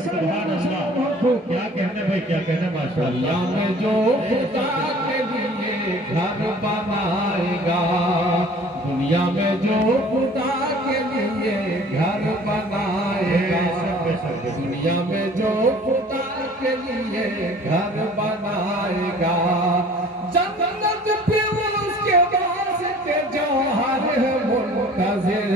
सुभान अल्लाह, क्या कहना भाई, क्या कहना माशाअल्लाह। में जो खुदा के लिए घर बनाएगा, दुनिया में जो खुदा के लिए घर बनाएगा, दुनिया में जो खुदा के लिए घर बनाएगा, जन्नत पे उसके वास्ते जौहर है मुंतज़िर,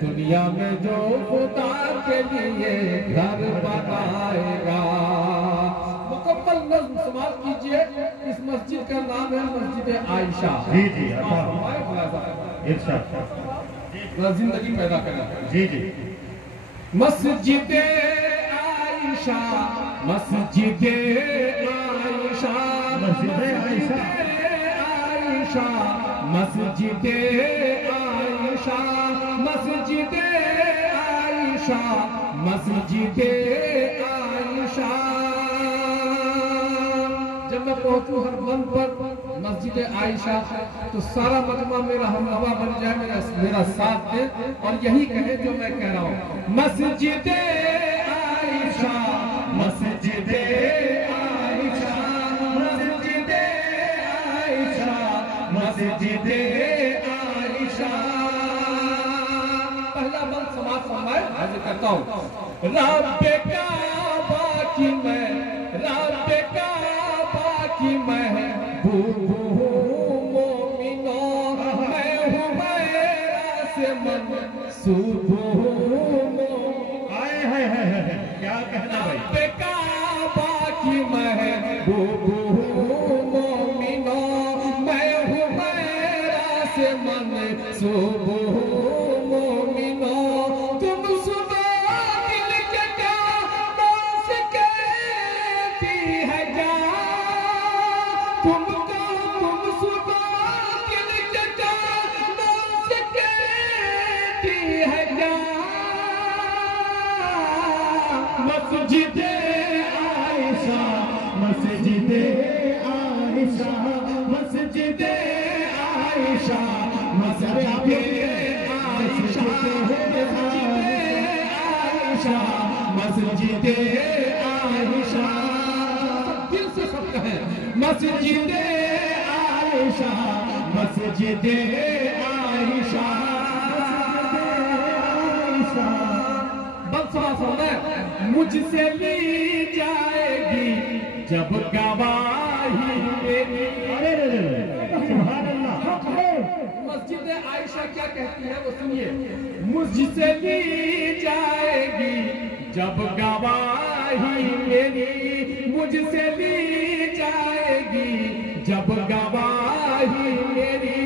दुनिया में जो खुदा के लिए घर बनाएगा। मुकम्मल नज़्म समाप्त कीजिए। इस मस्जिद का नाम है मस्जिद आयशा। जी जी इरशाद, जिंदगी पैदा करना। जी जी। मस्जिद आयशा, मस्जिद आयशा, मस्जिद आयशा, आयशा, मस्जिद आयशा, मस्जिद आयशा, मस्जिद आयशा। जब मैं पहुंचूं हर बंद पर मस्जिद आयशा, तो सारा मजमा मेरा हमनवा बन जाए, मेरा साथ दे और यही कहे जो मैं कह रहा हूँ। मस्जिद आयशा, मस्जिद आयशा, मस्जिद आयशा, मस्जिद आयशा। पहला बंद समाप्त फरमाए, हाजिर करता हूँ। रब्बे काबा की मैं, रब्बे काबा की मैं मोमिनो, मैं हूँ मेरा से मंसूब, आए हाय हाय हाय, क्या कहना भाई। रब्बे काबा की मैं मोमिनो, मैं हूँ मेरा से मंसूब मोमिनो। तुम सुनो दिल के कानों से कहती है जा, तुम सुनो दिल के कानों से कहती है जा। मस्जिद आयशा, मस्जिद आयशा, मस्जिद आयशा, मस्जिद आयशा, मस्जिद आयशा। दिल से सब कहें मस्जिद आयशा, मस्जिद आयशा, मुझसे ली जाएगी जब गवाही मेरी। सुभान अल्लाह। मस्जिद आयशा क्या कहती है वो सुनिए। मुझसे ली जाएगी जब गवाही मेरी, मुझसे ली जाएगी जब गवाही मेरी,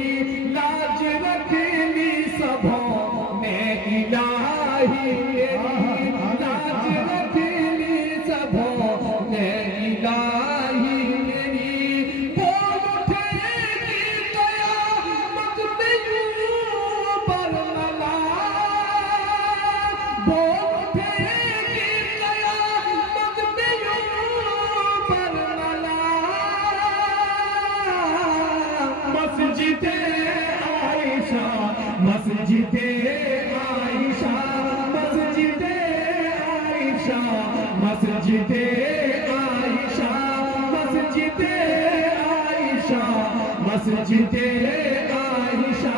लाज रखनी सबों में इलाही मेरी, लाज रखनी सबों में इलाही मेरी। बोल उठेगी क़यामत में यूं बरमला, बोल उठेगी क़यामत में यूं बरमला। मस्जिद आयशा, मस्जिद आयशा, मस्जिद आयशा, मस्जिद आयशा, मस्जिद आयशा, मस्जिद आयशा।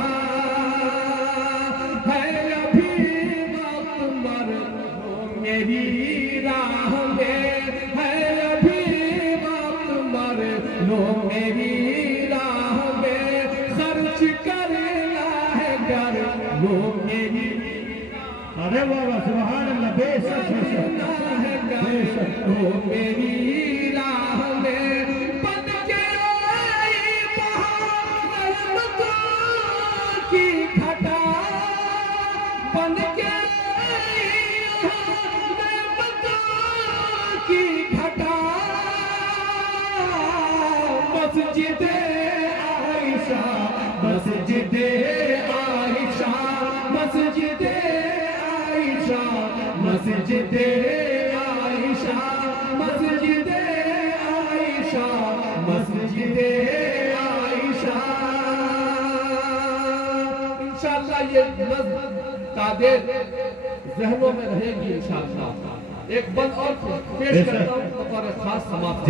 है अभी वक्त मर मेरी राह में, है अभी वक्त मर लो मेरी राह में, खर्च करना है कर लो मेरी। अरे वाह सुभान अल्लाह, बेशक बेशक लो मेरी राह में, बन के आई बहार रहमतों की घटा, बन के आई रहमतों की घटा। मस्जिद आयशा, मस्जिद आयशा, मस्जिद आयशा, मस्जिद आयशा, मस्जिद आयशा, मस्जिद आयशा। इंशाअल्लाह ये नज़्म तादेर ज़हनों में रहेगी इंशाअल्लाह। एक बंद और पेश करता हूँ और खास समाप्त।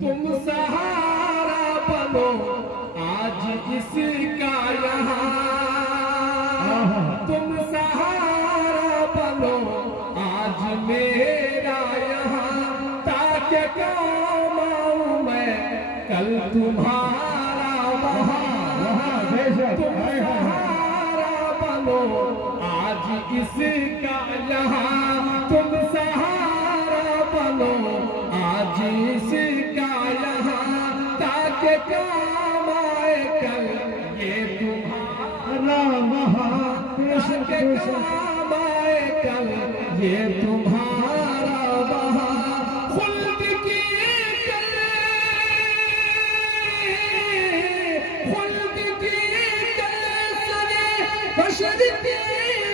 तुम सहारा बनो आज इसका यहाँ, तुम सहारा बनो आज मेरा यहाँ, ताकि काम आऊं मैं कल तुम्हारा वहाँ। तुम सहारा बनो आज इसका यहाँ, तुम सहारा बनो आज इसका यहाँ, ताकि काम आए कल ये तुम्हारा वहाँ, ताकि काम आए कल ये तुम्हारा वहाँ। खुल्द की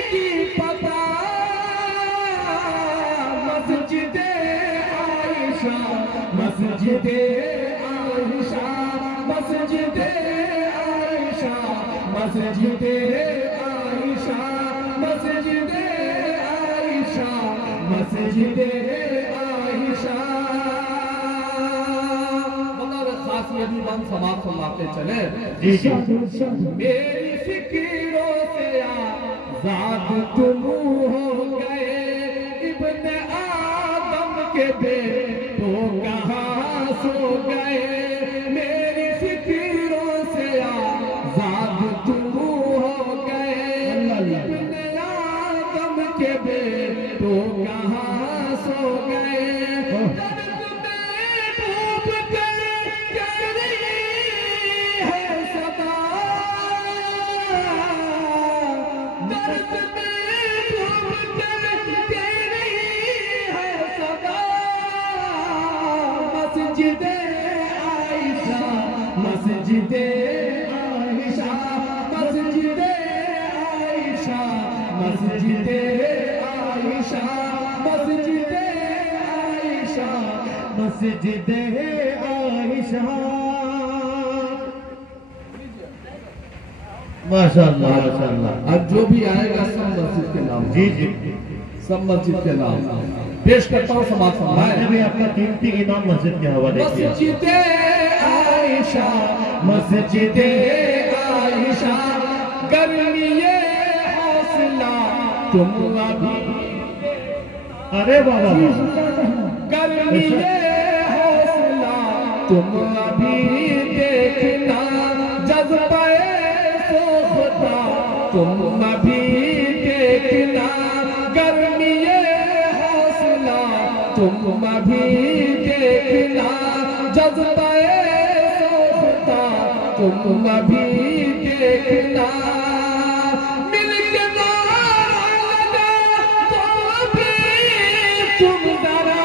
की पता मस्जिदे आयशा, मस्जिदे आयशा, मस्जिदे आयशा, मस्जिदे आयशा, मस्जिदे आयशा, मस्जिदे आयशा। मतलब खास ये भी हम समाप्त फरमाते चले। मेरी फिक्रों से आजाद तुम हो गए, इब्ने आदम के बेटों कहाँ सो गए। मेरी फिक्रों से आजाद तुम हो गए, इब्ने आदम के बेटों कहाँ सो गए। मस्जिदे आयशा, मस्जिदे आयशा, मस्जिदे आयशा, मस्जिदे आयशा, मस्जिदे आयशा, मस्जिदे आयशा। माशाअल्लाह माशाअल्लाह। अब जो भी आएगा सब मस्जिद के नाम। जी जी, सब मस्जिद के नाम पेश करता हूँ। समाज मैंने भी आपका कीमती इमाम मस्जिद के हवाले किया। मस्जिदे आयशा, मस्जिदे आयशा, गर्मीए हौसला तुम अभी, अरे बाबा, गर्मीए हौसला तुम अभी देखना, जज्बाए सोखता तुम अभी देखना, गर्मीए हौसला तुम अभी देखना, जज्बाए सोखता तुम अभी देखना। मिलके नारा लगा तो भी तुम जरा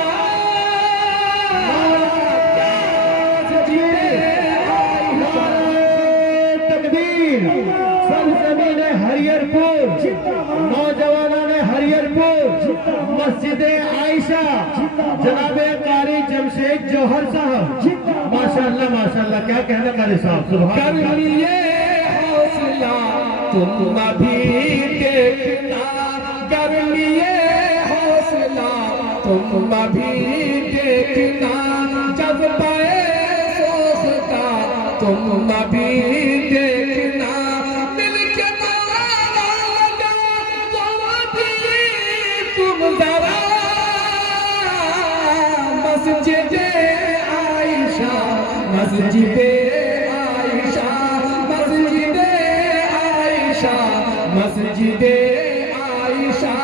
तकबीर। सब जमीन हरियरपुर, नौजवानों ने हरियरपुर, मस्जिद आयशा, जनाबे कारी जमशेद जौहर साहब, माशाअल्लाह माशाअल्लाह। क्या कहना कारी साहब, सुभान अल्लाह। हौसला तुम अभी देखना, गर्मीए हौसला तुम अभी देखना, जज्बाए सोखता तुम अभी देखना। मिलके नारा लगा तो भी तुम जरा, मस्जिदे आयशा, मस्जिदे आयशा, मस्जिदे आयशा, मस्जिदे आयशा,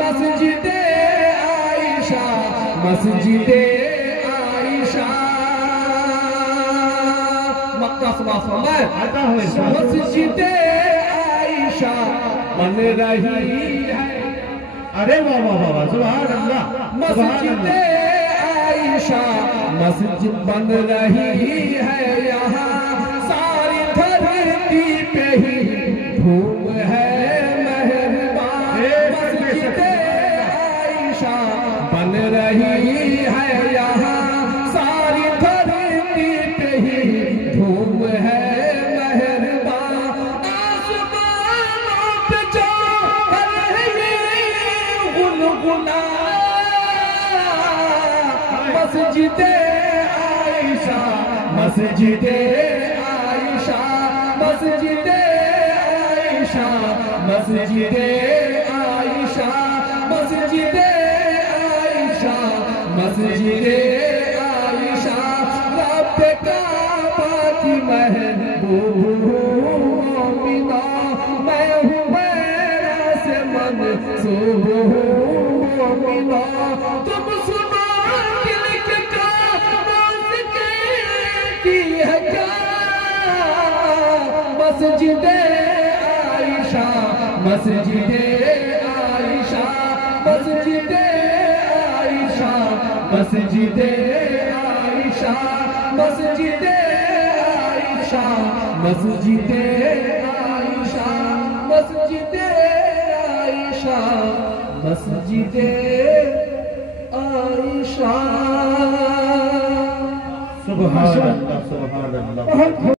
मस्जिदे आयशा, मस्जिदे आयशा। मक्का समाफरमाए आता हो मस्जिदे आयशा बन रही है। अरे वाह वाह वाह, सुभान अल्लाह, मस्जिदे आयशा मस्जिद बन रही है यहाँ, सारी धरती पे ही धूम है मेहरबान। मस्जिदे आयशा बन रही है यहाँ, सारी धरती पे ही धूम है मेहरबान। आसमानों पे जो है ये गुल आमीना मस्जिदे आयशा मस्जिदे आयशा मस्जिदे आयशा मस्जिदे आयशा मस्जिदे आयशा मस्जिदे आयशा रब काबा की महबूब मोमिना मैं हूँ मेरा से मंसूब मोमिना तुम सुनो दिल के काबूस की है क्या मस्जिदे आयशा मस्जिदे आयशा मस्जिदे आयशा मस्जिदे आयशा मस्जिदे आयशा मस्जिदे आयशा मस्जिदे आयशा मस्जिदे आयशा सुभान अल्लाह सुभान अल्लाह।